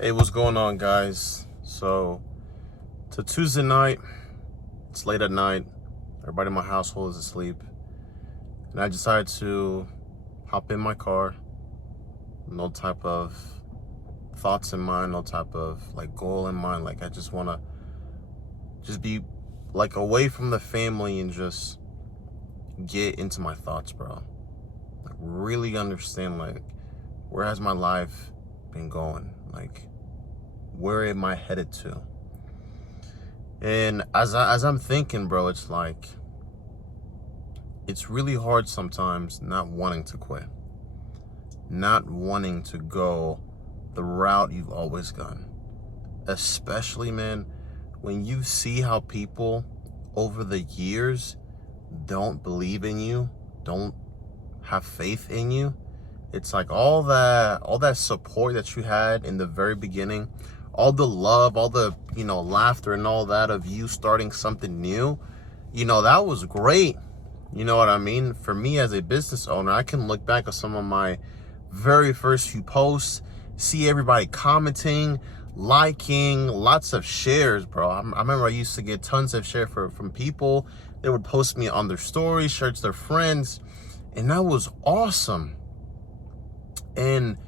Hey, what's going on, guys? So, it's a Tuesday night. It's late at night. Everybody in my household is asleep. And I decided to hop in my car. No type of thoughts in mind, no type of goal in mind. I just want to just be away from the family and just get into my thoughts, bro. Really understand where has my life been going? Where am I headed to? And as I'm thinking, bro, it's it's really hard sometimes not wanting to quit, not wanting to go the route you've always gone. Especially, man, when you see how people over the years don't believe in you, don't have faith in you. It's all that support that you had in the very beginning, all the love, all the, laughter and all that of you starting something new, that was great. You know what I mean? For me as a business owner, I can look back at some of my very first few posts, see everybody commenting, liking, lots of shares, bro. I remember I used to get tons of shares from people. They would post me on their stories, share it to their friends, and that was awesome. And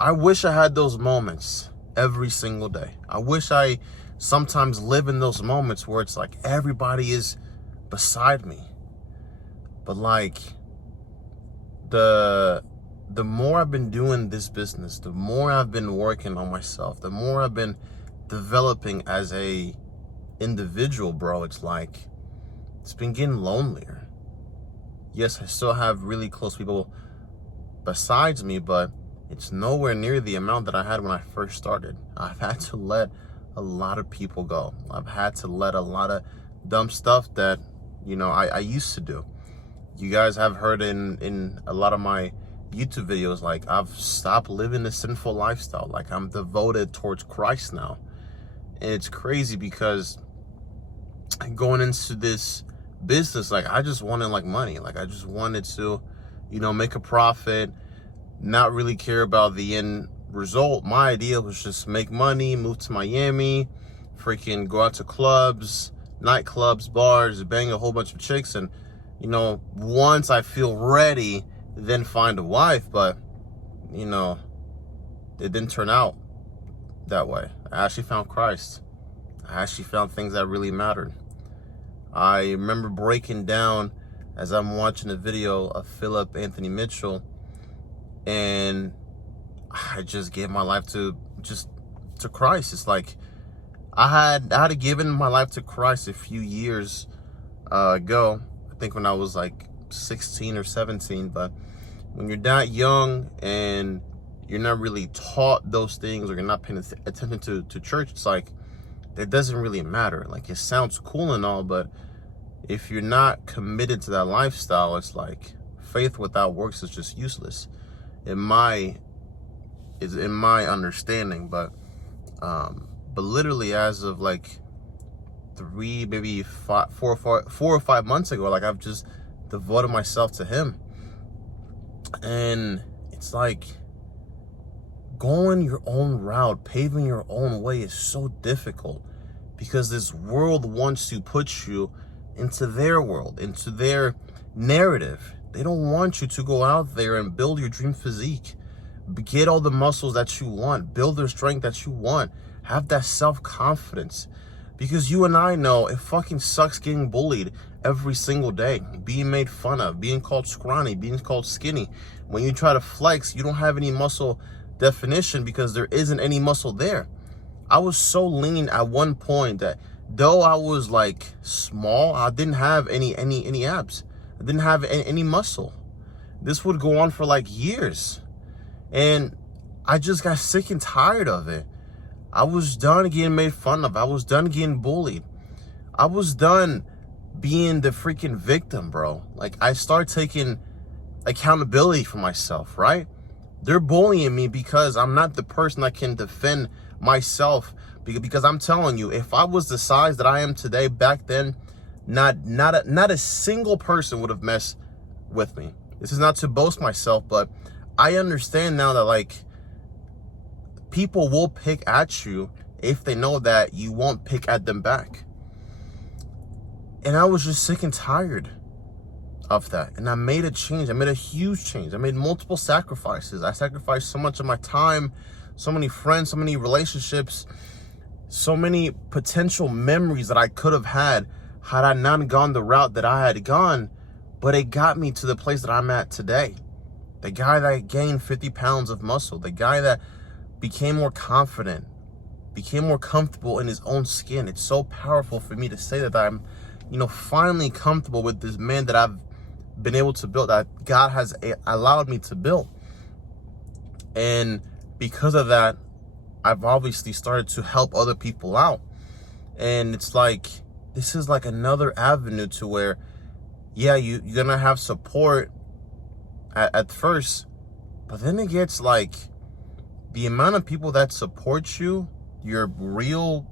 I wish I had those moments every single day. I wish I sometimes live in those moments where it's everybody is beside me. But the more I've been doing this business, the more I've been working on myself, the more I've been developing as a individual, bro, it's been getting lonelier. Yes, I still have really close people besides me, but it's nowhere near the amount that I had when I first started. I've had to let a lot of people go. I've had to let a lot of dumb stuff that, I used to do. You guys have heard in a lot of my YouTube videos, I've stopped living a sinful lifestyle. I'm devoted towards Christ now. And it's crazy because going into this business, I just wanted money. I just wanted to, make a profit, not really care about the end result. My idea was just make money, move to Miami, freaking go out to clubs, nightclubs, bars, bang a whole bunch of chicks, and once I feel ready, then find a wife. But it didn't turn out that way. I actually found Christ. I actually found things that really mattered. I remember breaking down as I'm watching a video of Philip Anthony Mitchell, and I just gave my life to Christ. It's I had given my life to Christ a few years ago. I think when I was 16 or 17. But when you're that young and you're not really taught those things, or you're not paying attention to church, it's it doesn't really matter. It sounds cool and all, but if you're not committed to that lifestyle, it's faith without works is just useless. In my understanding. But literally as of 3, maybe 4 or 5 months ago, I've just devoted myself to him. And it's going your own route, paving your own way is so difficult, because this world wants to put you into their world, into their narrative. They don't want you to go out there and build your dream physique, get all the muscles that you want, build the strength that you want, have that self-confidence. Because you and I know it fucking sucks getting bullied every single day, being made fun of, being called scrawny, being called skinny. When you try to flex, you don't have any muscle definition because there isn't any muscle there. I was so lean at one point that though I was small, I didn't have any abs. I didn't have any muscle. This would go on for years. And I just got sick and tired of it. I was done getting made fun of. I was done getting bullied. I was done being the freaking victim, bro. I started taking accountability for myself, right? They're bullying me because I'm not the person that can defend myself. Because I'm telling you, if I was the size that I am today, back then, not a single person would have messed with me. This is not to boast myself, but I understand now that people will pick at you if they know that you won't pick at them back. And I was just sick and tired of that. And I made a change. I made a huge change. I made multiple sacrifices. I sacrificed so much of my time, so many friends, so many relationships, so many potential memories that I could have had I not gone the route that I had gone. But it got me to the place that I'm at today. The guy that gained 50 pounds of muscle, the guy that became more confident, became more comfortable in his own skin. It's so powerful for me to say that I'm, finally comfortable with this man that I've been able to build, that God has allowed me to build. And because of that, I've obviously started to help other people out. And it's like, this is like another avenue to where, yeah, you're going to have support at first, but then it gets like the amount of people that support you, your real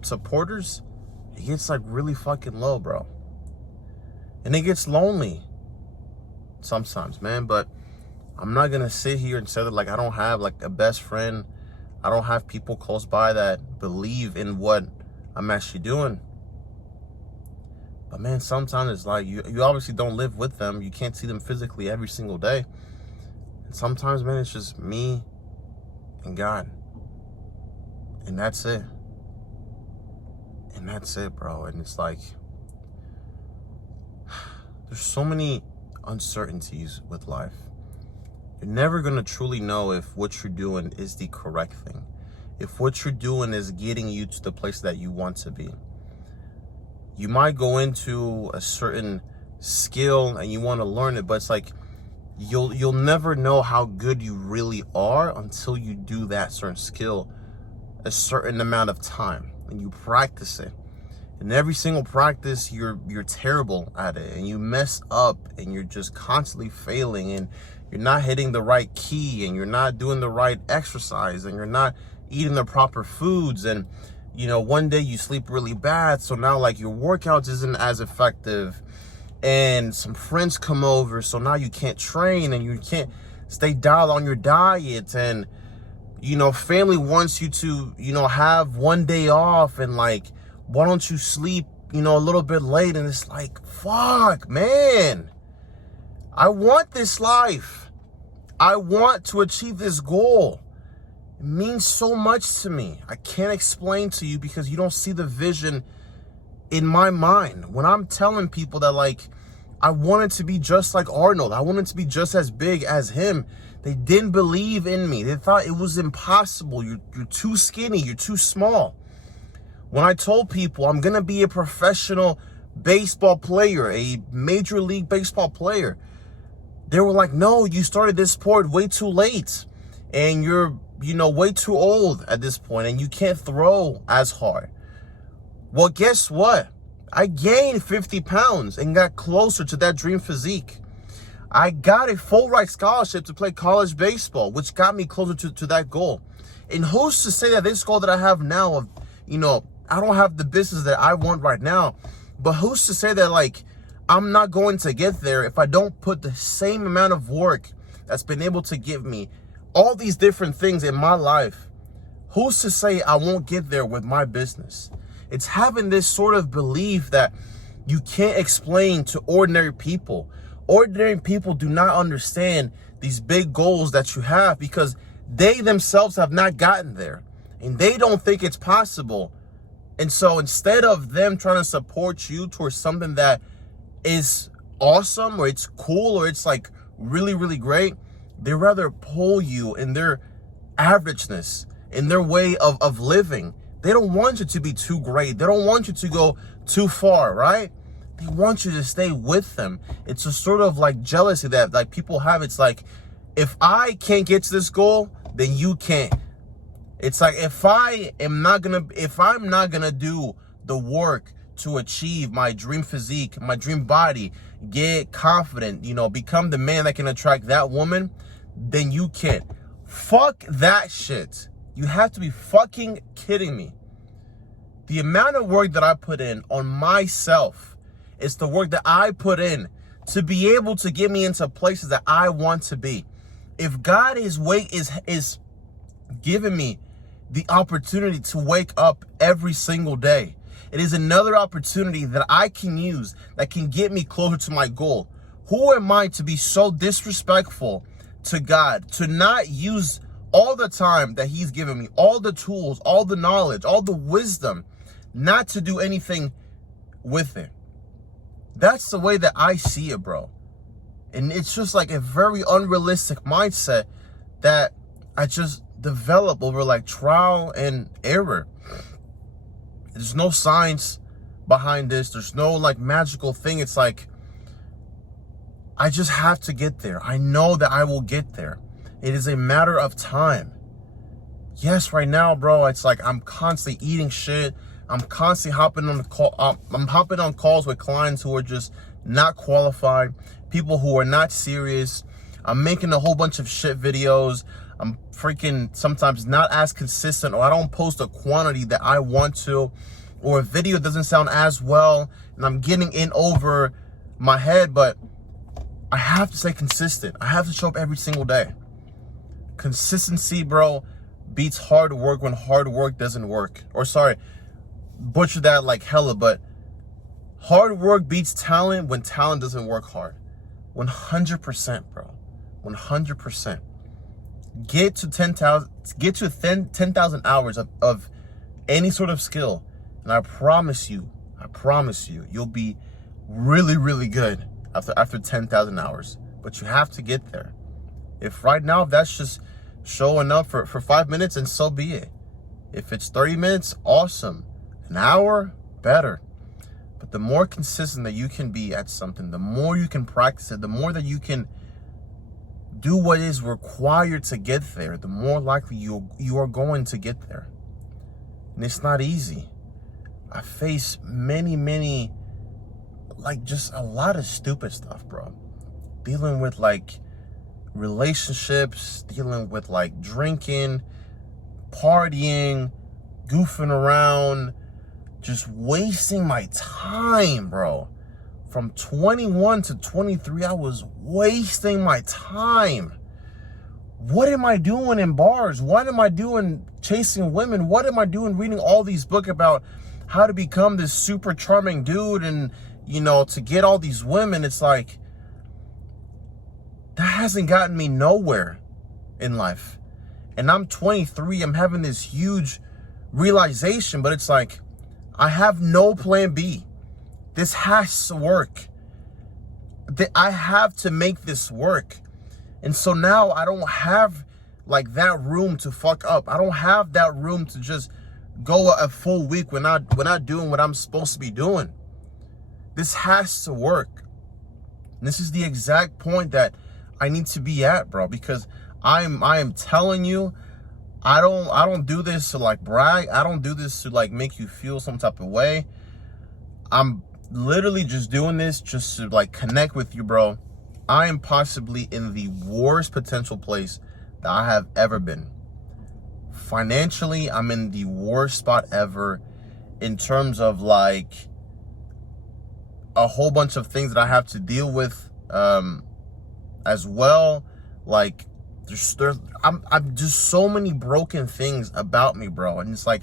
supporters, it gets like really fucking low, bro. And it gets lonely sometimes, man. But I'm not going to sit here and say that like I don't have like a best friend. I don't have people close by that believe in what I'm actually doing. But man, sometimes it's like you obviously don't live with them. You can't see them physically every single day. And sometimes, man, it's just me and God. And that's it. And that's it, bro. And it's like, there's so many uncertainties with life. You're never going to truly know if what you're doing is the correct thing. If what you're doing is getting you to the place that you want to be. You might go into a certain skill and you want to learn it, but it's like you'll never know how good you really are until you do that certain skill a certain amount of time and you practice it. And every single practice, you're terrible at it and you mess up and you're just constantly failing and you're not hitting the right key and you're not doing the right exercise and you're not eating the proper foods. And one day you sleep really bad, so now like your workouts isn't as effective, and some friends come over, so now you can't train and you can't stay dialed on your diet, and family wants you to have one day off, and like, why don't you sleep a little bit late? And it's like, fuck, man, I want this life. I want to achieve this goal. It means so much to me. I can't explain to you because you don't see the vision in my mind. When I'm telling people that like, I wanted to be just like Arnold, I wanted to be just as big as him, they didn't believe in me. They thought it was impossible. You're too skinny, you're too small. When I told people I'm gonna be a professional baseball player, a major league baseball player, they were like, no, you started this sport way too late. And you're way too old at this point and you can't throw as hard. Well, guess what? I gained 50 pounds and got closer to that dream physique. I got a full ride scholarship to play college baseball, which got me closer to that goal. And who's to say that this goal that I have now of, I don't have the business that I want right now, but who's to say that like, I'm not going to get there if I don't put the same amount of work that's been able to give me all these different things in my life. Who's to say I won't get there with my business? It's having this sort of belief that you can't explain to ordinary people. Ordinary people do not understand these big goals that you have because they themselves have not gotten there and they don't think it's possible. And so instead of them trying to support you towards something that is awesome or it's cool or it's like really, really great, they rather pull you in their averageness, in their way of living. They don't want you to be too great. They don't want you to go too far, right? They want you to stay with them. It's a sort of like jealousy that like people have. It's like, if I can't get to this goal, then you can't. It's like, if I'm not gonna do the work to achieve my dream physique, my dream body, get confident, become the man that can attract that woman, then you can't. Fuck that shit. You have to be fucking kidding me. The amount of work that I put in on myself is the work that I put in to be able to get me into places that I want to be. If God is given me the opportunity to wake up every single day. It is another opportunity that I can use that can get me closer to my goal. Who am I to be so disrespectful to God, to not use all the time that he's given me, all the tools, all the knowledge, all the wisdom, not to do anything with it? That's the way that I see it, bro. And it's just like a very unrealistic mindset that I just develop over like trial and error. There's no science behind this. There's no like magical thing. It's like, I just have to get there. I know that I will get there. It is a matter of time. Yes, right now, bro, it's like I'm constantly eating shit. I'm constantly hopping on the call. I'm hopping on calls with clients who are just not qualified, people who are not serious. I'm making a whole bunch of shit videos. I'm freaking sometimes not as consistent, or I don't post a quantity that I want to, or a video doesn't sound as well, and I'm getting in over my head. But I have to stay consistent. I have to show up every single day. Consistency, bro, beats hard work when hard work doesn't work. Or sorry, butcher that like hella, but hard work beats talent when talent doesn't work hard. 100%, bro. 100%. Get to 10,000 hours of any sort of skill, and I promise you, you'll be really, really good after 10,000 hours. But you have to get there. If right now, if that's just showing up for 5 minutes, and so be it. If it's 30 minutes, awesome. An hour, better. But the more consistent that you can be at something, the more you can practice it, the more that you can do what is required to get there, the more likely you are going to get there. And it's not easy. I face many, like just a lot of stupid stuff, bro. Dealing with like relationships, dealing with like drinking, partying, goofing around, just wasting my time, bro. From 21 to 23, I was wasting my time. What am I doing in bars? What am I doing chasing women? What am I doing reading all these books about how to become this super charming dude and, you know, to get all these women? It's like, that hasn't gotten me nowhere in life. And I'm 23, I'm having this huge realization, but it's like, I have no plan B. This has to work. I have to make this work. And so now I don't have like that room to fuck up. I don't have that room to just go a full week when not doing what I'm supposed to be doing. This has to work. And this is the exact point that I need to be at, bro, because I am telling you, I don't do this to like brag. I don't do this to like make you feel some type of way. I'm literally just doing this just to like connect with you, bro. I am possibly in the worst potential place that I have ever been. Financially, I'm in the worst spot ever in terms of like a whole bunch of things that I have to deal with as well. Like I'm just so many broken things about me, bro. And it's like,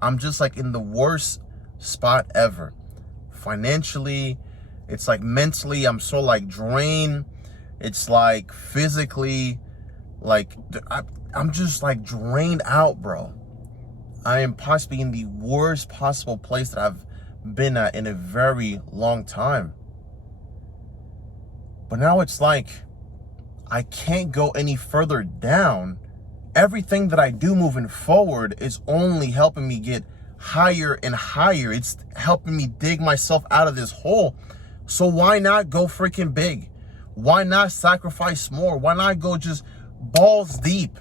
I'm just like in the worst spot ever. Financially, it's like mentally, I'm so like drained. It's like physically, like I'm just like drained out, bro. I am possibly in the worst possible place that I've been at in a very long time. But now it's like, I can't go any further down. Everything that I do moving forward is only helping me get higher and higher. It's helping me dig myself out of this hole. So why not go freaking big? Why not sacrifice more? Why not go just balls deep?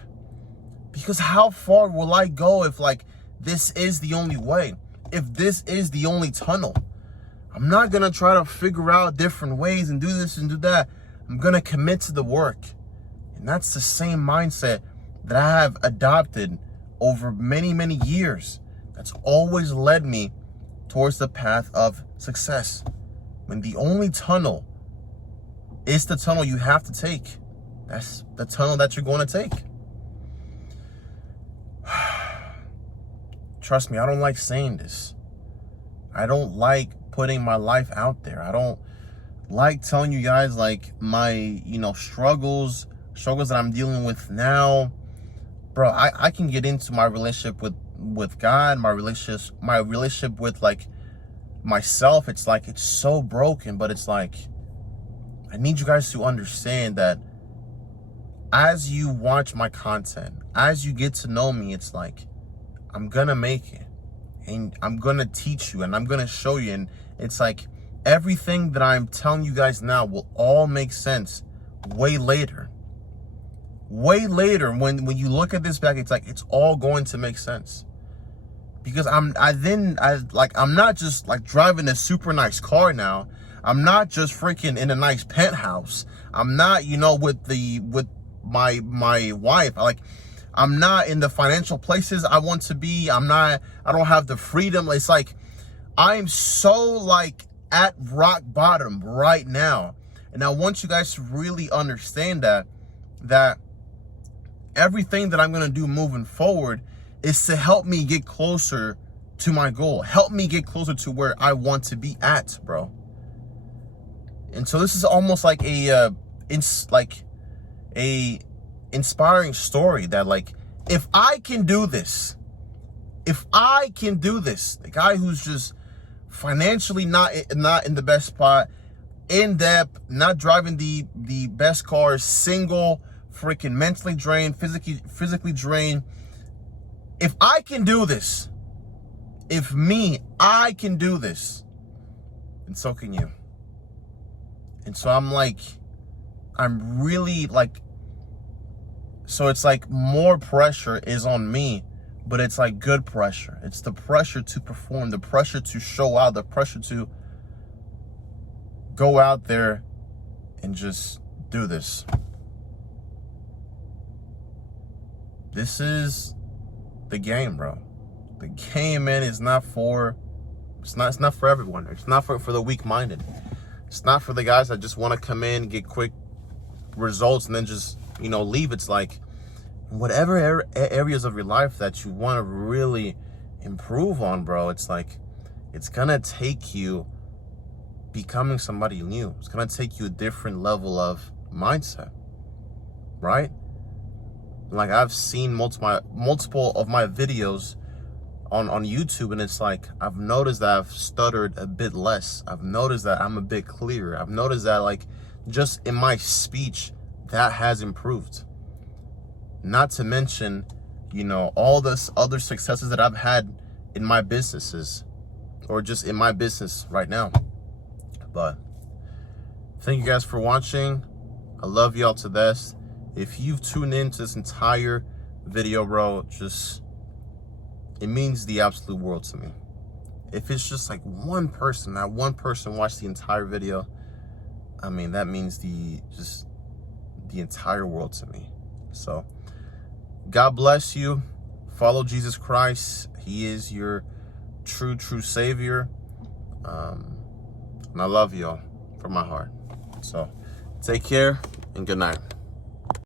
Because how far will I go if like this is the only way? If this is the only tunnel? I'm not gonna try to figure out different ways and do this and do that. I'm gonna commit to the work. And that's the same mindset that I have adopted over many years. That's always led me towards the path of success. When the only tunnel is the tunnel you have to take, that's the tunnel that you're going to take. trust me, I don't like saying this. I don't like putting my life out there. I don't like telling you guys like my, you know, struggles that I'm dealing with now. Bro, I can get into my relationship with God, my relationship with like myself. It's like, it's so broken, but it's like, I need you guys to understand that as you watch my content, as you get to know me, it's like, I'm gonna make it and I'm gonna teach you and I'm gonna show you. And it's like, everything that I'm telling you guys now will all make sense way later. Way later, when you look at this back, it's like, it's all going to make sense. Because I'm not just like driving a super nice car now. I'm not just freaking in a nice penthouse. I'm not, you know, with my wife. I'm not in the financial places I want to be. I don't have the freedom. It's like, I'm so like at rock bottom right now. And I want you guys to really understand that everything that I'm going to do moving forward is to help me get closer to my goal. Help me get closer to where I want to be at, bro. And so this is almost like a inspiring story that, like, if I can do this, the guy who's just financially not in the best spot, in debt, not driving the best car, single, freaking mentally drained, physically drained. If I can do this, I can do this, and so can you. And so I'm really like, so it's like more pressure is on me, but it's like good pressure. It's the pressure to perform, the pressure to show out, the pressure to go out there and just do this. This is the game, bro. The game, man, is not for, it's not for everyone. It's not for the weak-minded. It's not for the guys that just want to come in, get quick results, and then just, you know, leave. It's like, whatever areas of your life that you want to really improve on, bro, it's like, it's gonna take you becoming somebody new. It's gonna take you a different level of mindset, right? Like, I've seen multiple of my videos on YouTube, and it's like, I've noticed that I've stuttered a bit less. I've noticed that I'm a bit clearer. I've noticed that, like, just in my speech, that has improved. Not to mention, you know, all this other successes that I've had in my businesses, or just in my business right now. But thank you guys for watching. I love y'all to this. If you've tuned into this entire video, bro, just, it means the absolute world to me. If it's just like one person, that one person watched the entire video, I mean, that means the entire world to me. So God bless you. Follow Jesus Christ. He is your true savior. And I love y'all from my heart. So take care and good night.